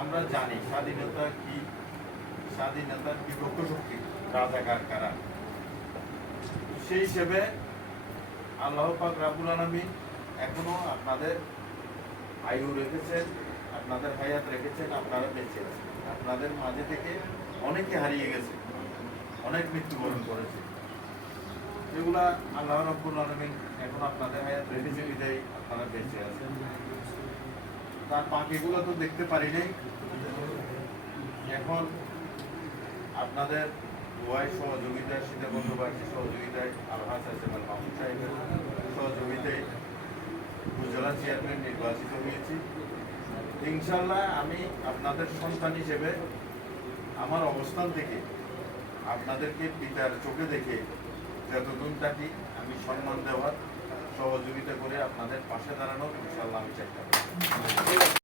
আমরা জানি স্বাধীনতার বিপক্ষ শক্তি রাজাকার কারা। সেই হিসেবে আল্লাহ পাক রাব্বুল আলামিন এখনো আপনাদের আয়ু রেখেছেন, আপনাদের হায়াত রেখেছেন, আপনারা বেঁচে আছেন। আপনাদের মাঝে থেকে অনেকে হারিয়ে গেছে, অনেক মৃত্যুবরণ করেছে। এগুলা আল্লাহ রাব্বুল আলামিন এখন আপনাদের হায়াত রেখেছে বিদায় আপনারা বেঁচে আছেন। তার বাকিগুলো তো দেখতে পারি নাই। এখন আপনাদের দোয়ায় সহযোগিতায়, সীতা বন্দ্যোপাধ্যায়ের সহযোগিতায়, আলহাজ হাসান মাহমুদ সাহেবের সহযোগিতায় উপজেলা চেয়ারম্যান নির্বাচিত হয়েছি। ইনশাল্লাহ আমি আপনাদের সন্তান হিসেবে আমার অবস্থান থেকে আপনাদেরকে পিতার চোখে দেখে যতদিন থাকি আমি সম্মান দেওয়ার, সহযোগিতা করে আপনাদের পাশে দাঁড়ানোর ইনশাল্লাহ আমি চেষ্টা করব।